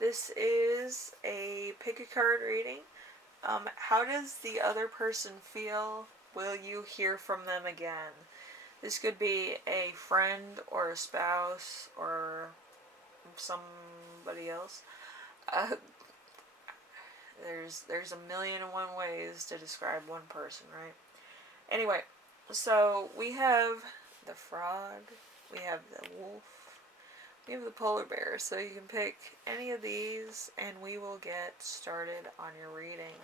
This is a pick a card reading. How does the other person feel? Will you hear from them again? This could be a friend or a spouse or somebody else. Uh, there's a million and one ways to describe one person, right? Anyway, so we have the frog, we have the wolf, we have the polar bear. So you can pick any of these, and we will get started on your reading.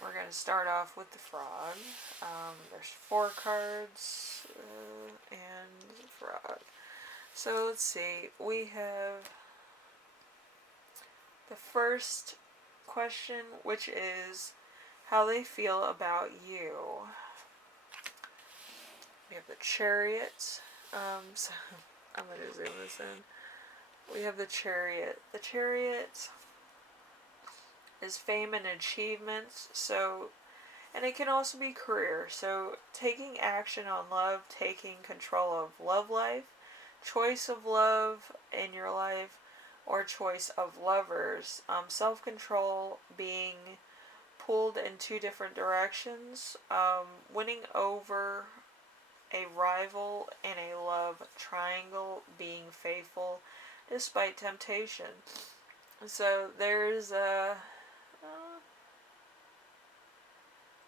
We're going to start off with the frog. There's 4 cards and the frog. So let's see. We have the first question, which is how they feel about you. We have the chariot. So I'm going to zoom this in. We have the chariot. The chariot is fame and achievements. So, and it can also be career. So taking action on love, taking control of love life, choice of love in your life, or choice of lovers. Self-control, being pulled in 2 different directions, winning over a rival in a love triangle, being faithful despite temptation. So there's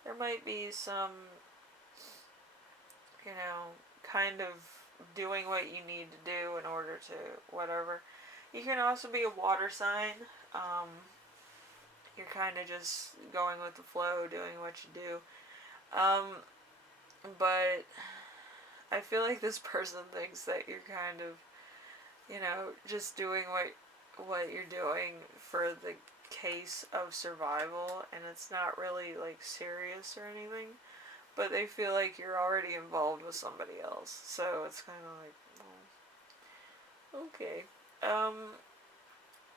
there might be some, kind of doing what you need to do in order to whatever. You can also be a water sign. You're kind of just going with the flow, doing what you do. But I feel like this person thinks that you're kind of, just doing what you're doing for the case of survival, and it's not really like serious or anything. But they feel like you're already involved with somebody else, so it's kind of like, okay.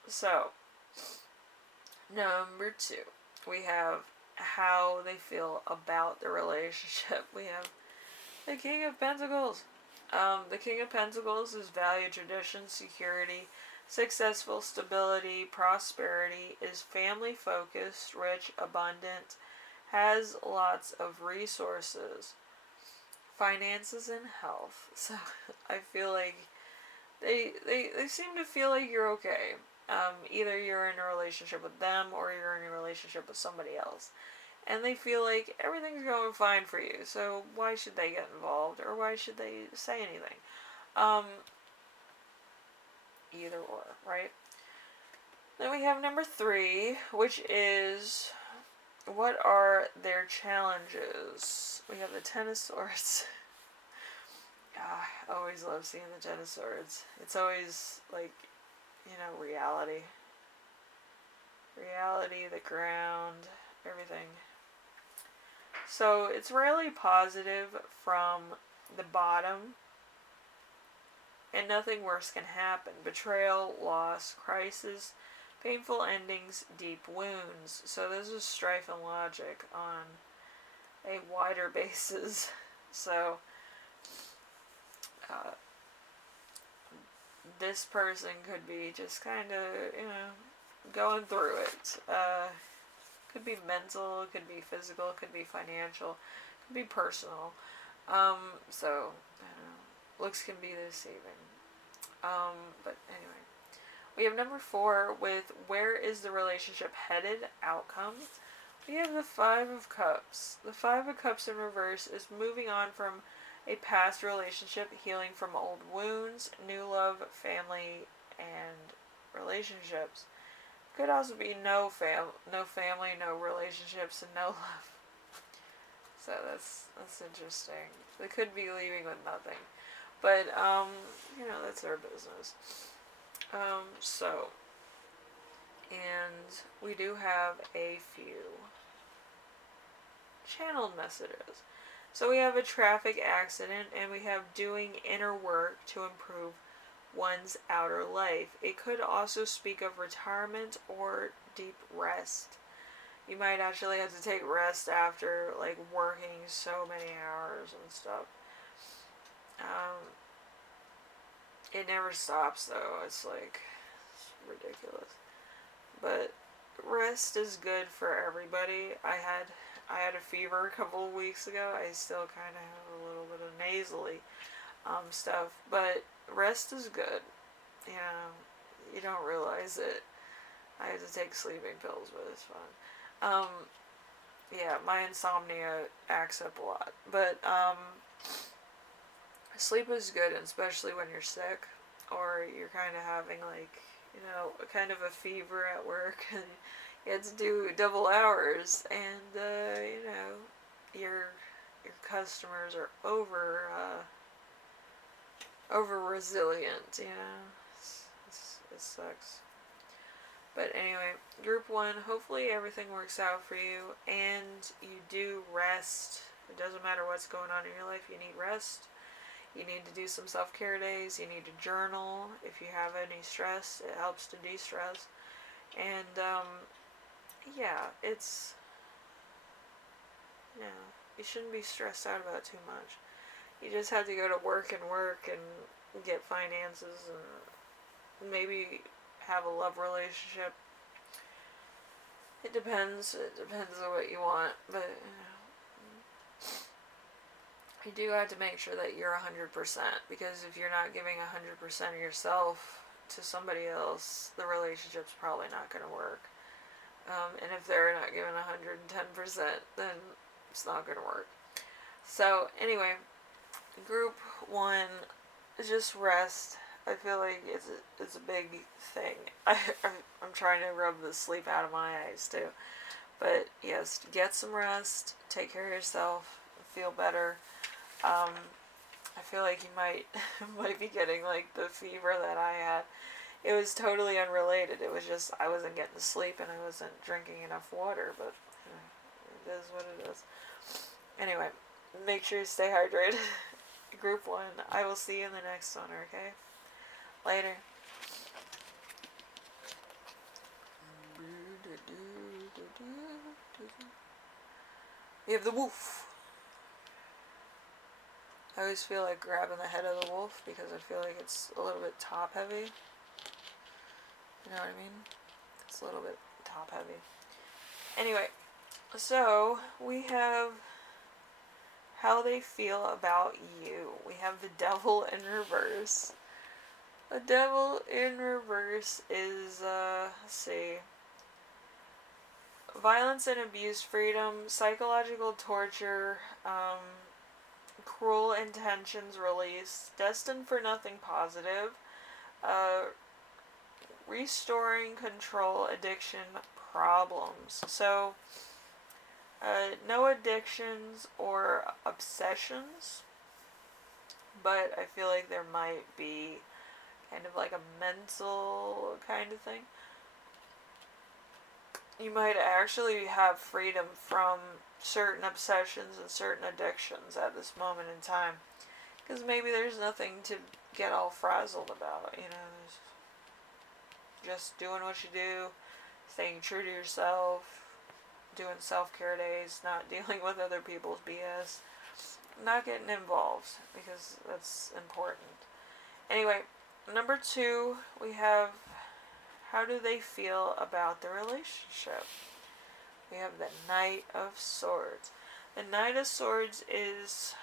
So number 2, we have how they feel about the relationship. We have the King of Pentacles. The King of Pentacles is value, tradition, security, successful, stability, prosperity, is family focused, rich, abundant, has lots of resources, finances, and health. So I feel like they seem to feel like you're okay. Either you're in a relationship with them or you're in a relationship with somebody else. And they feel like everything's going fine for you, so why should they get involved, or why should they say anything? Either or, right? Then we have number 3, which is what are their challenges? We have the Ten of Swords. I always love seeing the Ten of Swords. It's always like, reality. Reality, the ground, everything. So it's really positive from the bottom, and nothing worse can happen. Betrayal, loss, crisis, painful endings, deep wounds. So this is strife and logic on a wider basis. So this person could be just kind of, going through it. Could be mental, could be physical, could be financial, could be personal. So, I don't know. Looks can be deceiving. But anyway. We have number 4 with where is the relationship headed? Outcome. We have the 5 of Cups. The 5 of Cups in reverse is moving on from a past relationship, healing from old wounds, new love, family, and relationships. Could also be no family, no relationships, and no love. So that's interesting. They could be leaving with nothing, but that's their business. So, and we do have a few channeled messages. So we have a traffic accident, and we have doing inner work to improve one's outer life. It could also speak of retirement or deep rest. You might actually have to take rest after like working so many hours and stuff. It never stops though. It's like ridiculous. But rest is good for everybody. I had a fever a couple of weeks ago. I still kind of have a little bit of nasally stuff, but rest is good. You know, you don't realize it. I had to take sleeping pills, but it's fun. Yeah, my insomnia acts up a lot, but sleep is good, especially when you're sick or you're kind of having kind of a fever at work and you had to do double hours, and your customers are over resilient. It sucks. But anyway, group 1, hopefully everything works out for you and you do rest. It doesn't matter what's going on in your life, you need rest. You need to do some self-care days. You need to journal. If you have any stress, it helps to de-stress. And, it's, you shouldn't be stressed out about too much. You just have to go to work and get finances and maybe have a love relationship. It depends. It depends on what you want, but you do have to make sure that you're 100%, because if you're not giving 100% of yourself to somebody else, the relationship's probably not going to work. And if they're not giving 110%, then it's not going to work. So anyway, group 1, just rest. I feel like it's a big thing. I'm trying to rub the sleep out of my eyes too. But yes, get some rest, take care of yourself, feel better. I feel like you might be getting like the fever that I had. It was totally unrelated. It was just I wasn't getting to sleep and I wasn't drinking enough water, but it is what it is. Anyway, make sure you stay hydrated. Group 1. I will see you in the next one, okay? Later. We have the wolf. I always feel like grabbing the head of the wolf because I feel like it's a little bit top heavy. You know what I mean? It's a little bit top heavy. Anyway, so we have how they feel about you. We have the devil in reverse. The devil in reverse is, let's see, violence and abuse, freedom, psychological torture, cruel intentions release, destined for nothing positive, restoring control, addiction, problems. So, no addictions or obsessions, but I feel like there might be kind of like a mental kind of thing. You might actually have freedom from certain obsessions and certain addictions at this moment in time, because maybe there's nothing to get all frazzled about, just doing what you do, staying true to yourself, doing self-care days, not dealing with other people's BS, not getting involved, because that's important. Anyway, number 2, we have how do they feel about the relationship. We have the Knight of Swords. The Knight of Swords is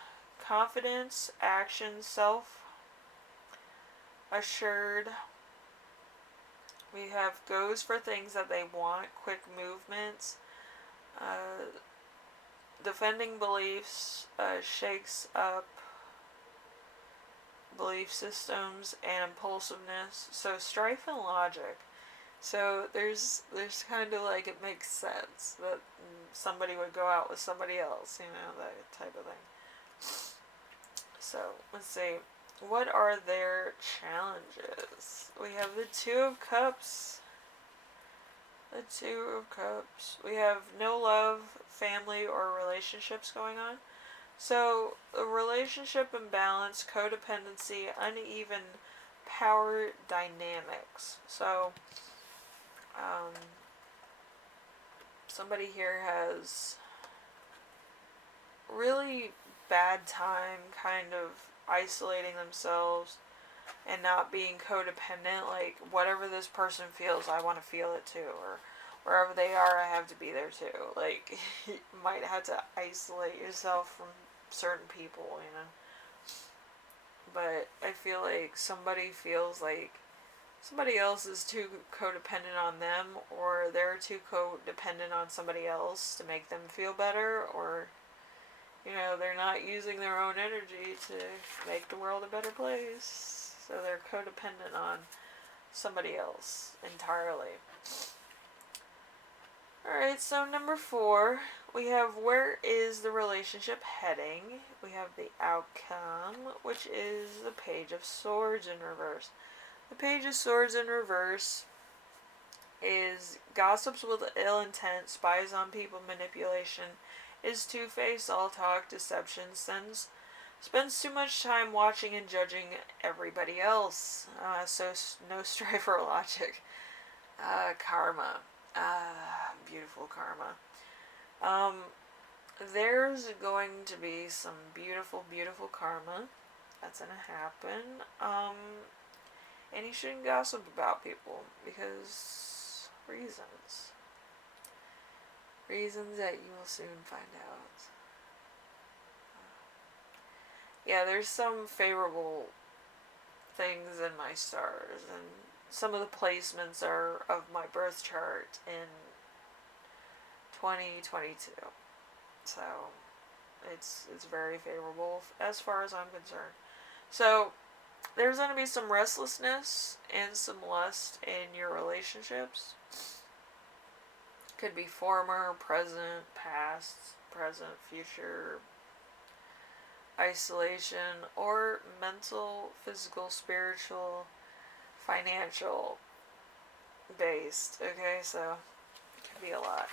confidence, action, self-assured. We have goes for things that they want, quick movements, defending beliefs, shakes up belief systems, and impulsiveness. So strife and logic. So there's kind of like, it makes sense that somebody would go out with somebody else, that type of thing. So let's see, what are their challenges? We have the Two of Cups. The Two of Cups. We have no love, family, or relationships going on. So, a relationship imbalance, codependency, uneven power dynamics. So, somebody here has really bad time kind of isolating themselves, and not being codependent, like whatever this person feels, I want to feel it too, or wherever they are, I have to be there too. Like, you might have to isolate yourself from certain people, you know. But I feel like somebody feels like somebody else is too codependent on them, or they're too codependent on somebody else to make them feel better, or, you know, they're not using their own energy to make the world a better place. So they're codependent on somebody else entirely. Alright, so number 4, we have where is the relationship heading? We have the outcome, which is the Page of Swords in reverse. The Page of Swords in reverse is gossips with ill intent, spies on people, manipulation, is two-faced, all talk, deception, spends too much time watching and judging everybody else. So no strive for logic. Karma. Beautiful karma. There's going to be some beautiful, beautiful karma that's gonna happen. And you shouldn't gossip about people because reasons. Reasons that you will soon find out. Yeah, there's some favorable things in my stars, and some of the placements are of my birth chart in 2022. So it's very favorable as far as I'm concerned. So there's going to be some restlessness and some lust in your relationships. Could be former, present, past, present, future, isolation, or mental, physical, spiritual, financial based. Okay, so it could be a lot.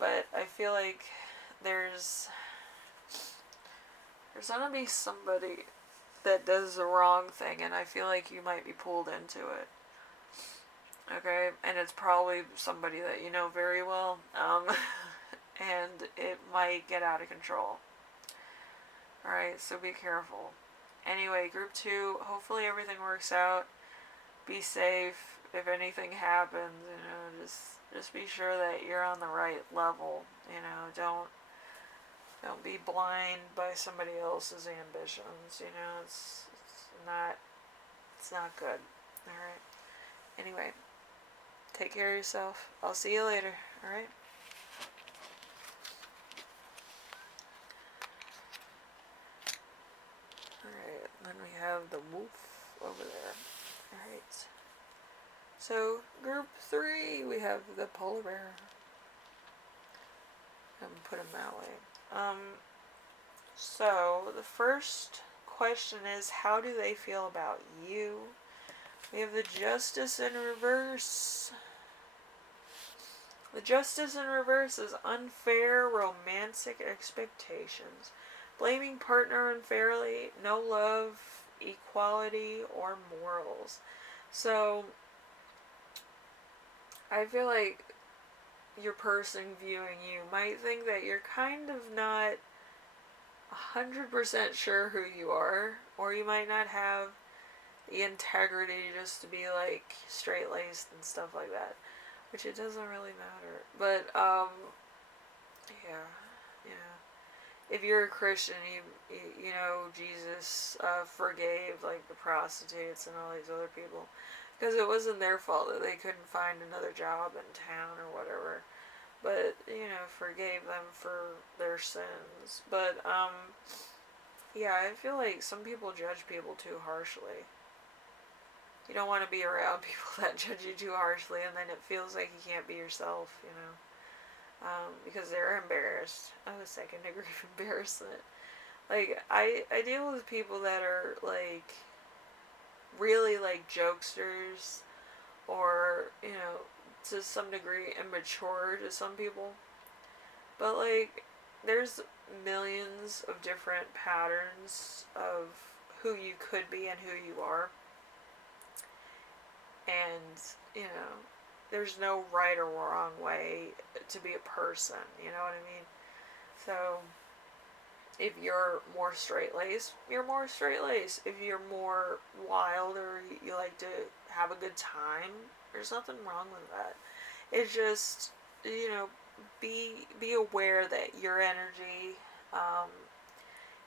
But I feel like there's gonna be somebody that does the wrong thing, and I feel like you might be pulled into it. Okay, and it's probably somebody that you know very well, and it might get out of control. Alright, so be careful. Anyway, group 2, hopefully everything works out. Be safe. If anything happens, you know, just be sure that you're on the right level. You know, don't be blind by somebody else's ambitions. You know, it's not good. Alright. Anyway, take care of yourself. I'll see you later. Alright? Alright, then we have the wolf over there. Alright. So, group 3, we have the polar bear. I'm gonna put him that way. So, the first question is, how do they feel about you? We have the Justice in reverse. The Justice in reverse is unfair romantic expectations. Blaming partner unfairly, no love, equality, or morals. So, I feel like your person viewing you might think that you're kind of not 100% sure who you are, or you might not have the integrity just to be like straight-laced and stuff like that, which it doesn't really matter. But yeah, if you're a Christian, you know Jesus forgave like the prostitutes and all these other people, because it wasn't their fault that they couldn't find another job in town or whatever. But, you know, forgave them for their sins. But, yeah, I feel like some people judge people too harshly. You don't want to be around people that judge you too harshly, and then it feels like you can't be yourself, you know. Because they're embarrassed. Oh, second degree embarrassment. Like, I deal with people that are, like, really, like, jokesters, or, you know, to some degree immature to some people. But, like, there's millions of different patterns of who you could be and who you are. And, you know, there's no right or wrong way to be a person, you know what I mean? So, If you're more straight-laced, you're more straight-laced. If you're more wild or you like to have a good time, there's nothing wrong with that. It's just, you know, be aware that your energy um,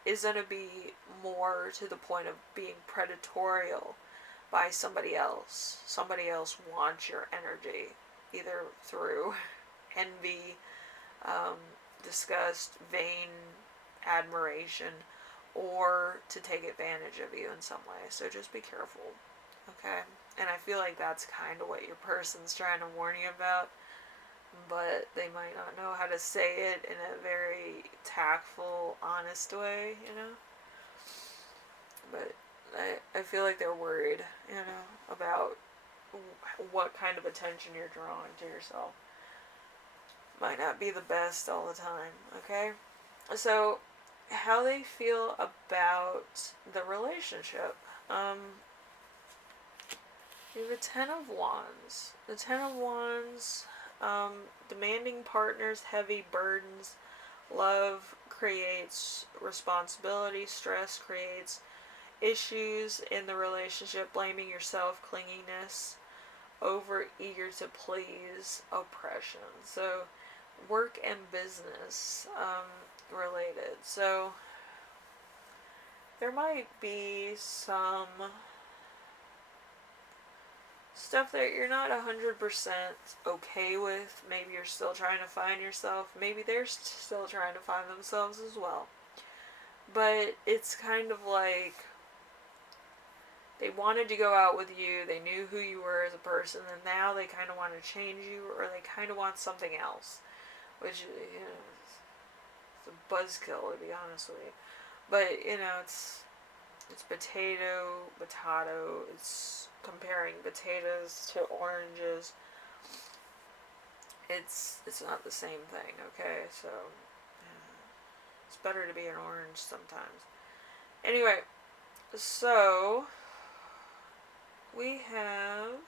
is going to be more to the point of being predatorial by somebody else. Somebody else wants your energy, either through envy, um, disgust, vain admiration, or to take advantage of you in some way. So just be careful, okay? And I feel like that's kind of what your person's trying to warn you about, but they might not know how to say it in a very tactful, honest way, you know? But I feel like they're worried, you know, about what kind of attention you're drawing to yourself. Might not be the best all the time, okay? So, how they feel about the relationship. We have a Ten of Wands. The Ten of Wands, demanding partners, heavy burdens. Love creates responsibility. Stress creates issues in the relationship. Blaming yourself, clinginess, over eager to please, oppression. So, work and business related. So, there might be some stuff that you're not 100% okay with. Maybe you're still trying to find yourself. Maybe they're still trying to find themselves as well. But it's kind of like they wanted to go out with you. They knew who you were as a person. And now they kind of want to change you, or they kind of want something else. Which, you know, it's a buzzkill, to be honest with you. But, you know, it's potato. It's comparing potatoes to oranges. It's not the same thing, okay? So, it's better to be an orange sometimes. Anyway, so, we have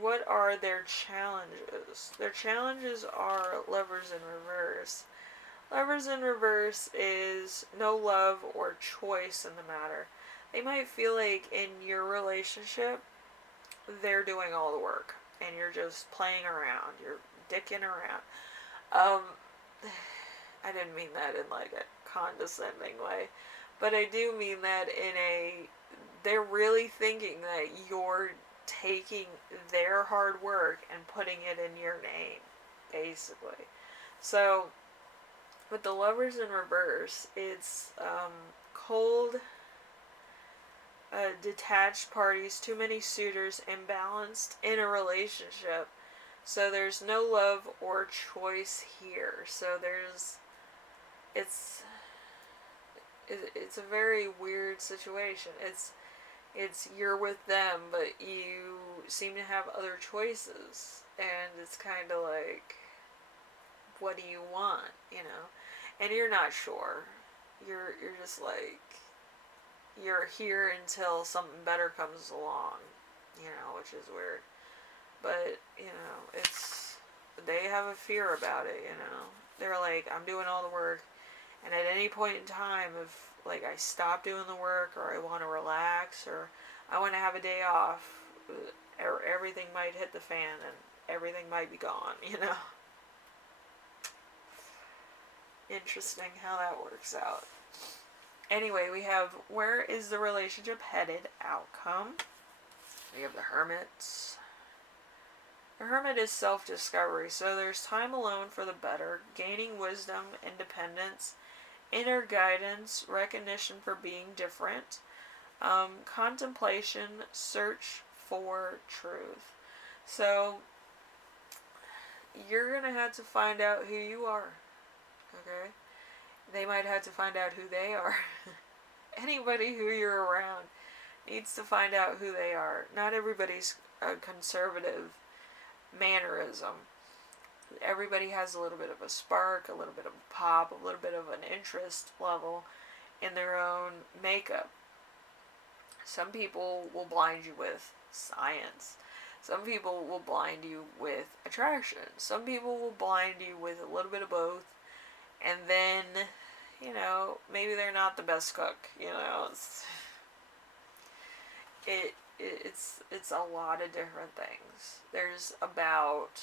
what are their challenges? Their challenges are Lovers in reverse. Lovers in reverse is no love or choice in the matter. They might feel like in your relationship, they're doing all the work and you're just playing around. You're dicking around. I didn't mean that in like a condescending way, but I do mean that in they're really thinking that you're taking their hard work and putting it in your name, basically. So, with the Lovers in reverse, it's cold, detached parties, too many suitors, imbalanced in a relationship. So there's no love or choice here. So it's a very weird situation. It's you're with them, but you seem to have other choices, and it's kind of like, what do you want, you know? And you're not sure. You're just like, you're here until something better comes along, you know, which is weird. But, you know, they have a fear about it, you know. They're like, I'm doing all the work, and at any point in time, if, like, I stop doing the work, or I want to relax, or I want to have a day off, everything might hit the fan, and everything might be gone, you know. Interesting how that works out. Anyway, we have where is the relationship headed? Outcome. We have the Hermit. The Hermit is self-discovery, so there's time alone for the better, gaining wisdom, independence, inner guidance, recognition for being different, contemplation, search for truth. So, you're going to have to find out who you are, okay? They might have to find out who they are. Anybody who you're around needs to find out who they are. Not everybody's a conservative mannerism. Everybody has a little bit of a spark, a little bit of a pop, a little bit of an interest level in their own makeup. Some people will blind you with science. Some people will blind you with attraction. Some people will blind you with a little bit of both. And then, maybe they're not the best cook. It's a lot of different things. There's about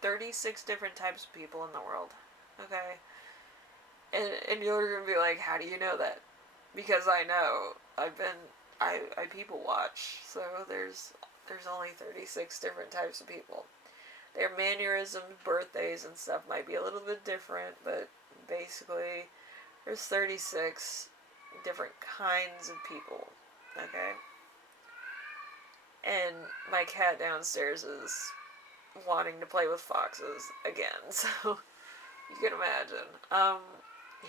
36 different types of people in the world. Okay? And you're gonna be like, how do you know that? Because I know. I people watch, so there's only 36 different types of people. Their mannerisms, birthdays, and stuff might be a little bit different, but basically, there's 36 different kinds of people. Okay? And my cat downstairs is wanting to play with foxes again, so you can imagine.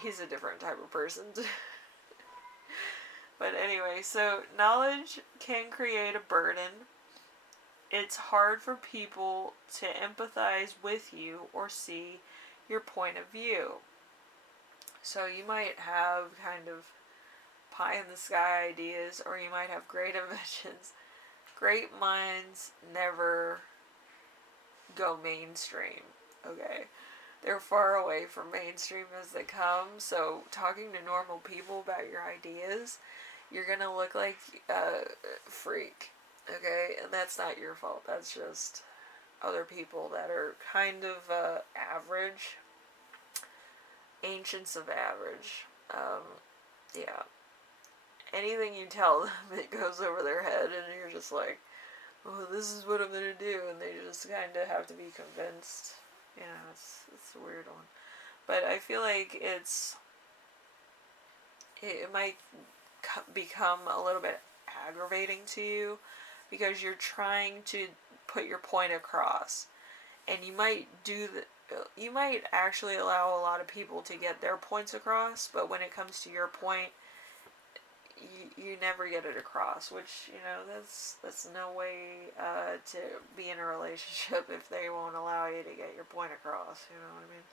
He's a different type of person. But anyway, so knowledge can create a burden. It's hard for people to empathize with you or see your point of view. So you might have kind of pie in the sky ideas, or you might have great inventions. Great minds never go mainstream, okay? They're far away from mainstream as they come, so talking to normal people about your ideas, you're gonna look like a freak, okay? And that's not your fault. That's just other people that are kind of average. Ancients of average. Yeah. Anything you tell them, it goes over their head, and you're just like, oh, this is what I'm gonna do, and they just kind of have to be convinced. It's a weird one. But I feel like it might become a little bit aggravating to you because you're trying to put your point across, and you might actually allow a lot of people to get their points across, but when it comes to your point, you never get it across, which, that's no way to be in a relationship if they won't allow you to get your point across, you know what I mean?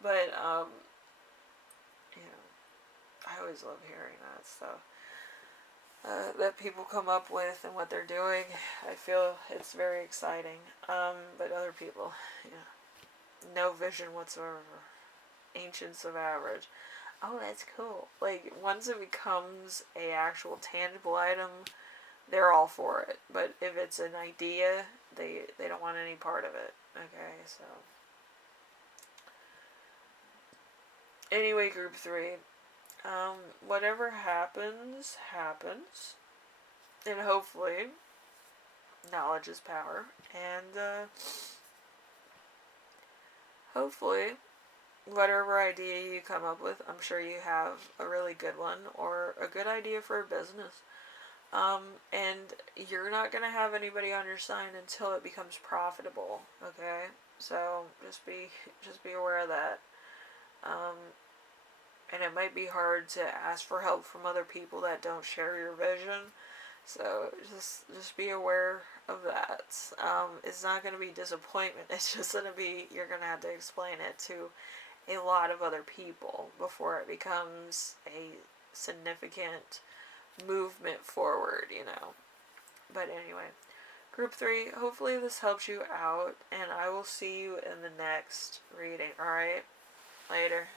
But, I always love hearing that stuff that people come up with and what they're doing. I feel it's very exciting. But other people, no vision whatsoever. Ancients of average. Oh, that's cool. Like, once it becomes a actual tangible item, they're all for it. But if it's an idea, they don't want any part of it. Okay, so. Anyway, group 3. Whatever happens, happens. And hopefully, knowledge is power. And, hopefully, whatever idea you come up with, I'm sure you have a really good one or a good idea for a business. And you're not going to have anybody on your side until it becomes profitable, okay? So just be aware of that. And it might be hard to ask for help from other people that don't share your vision. So just be aware of that. It's not going to be disappointment. It's just going to be, you're going to have to explain it to a lot of other people before it becomes a significant movement forward, But anyway, group 3, hopefully this helps you out, and I will see you in the next reading. Alright? Later.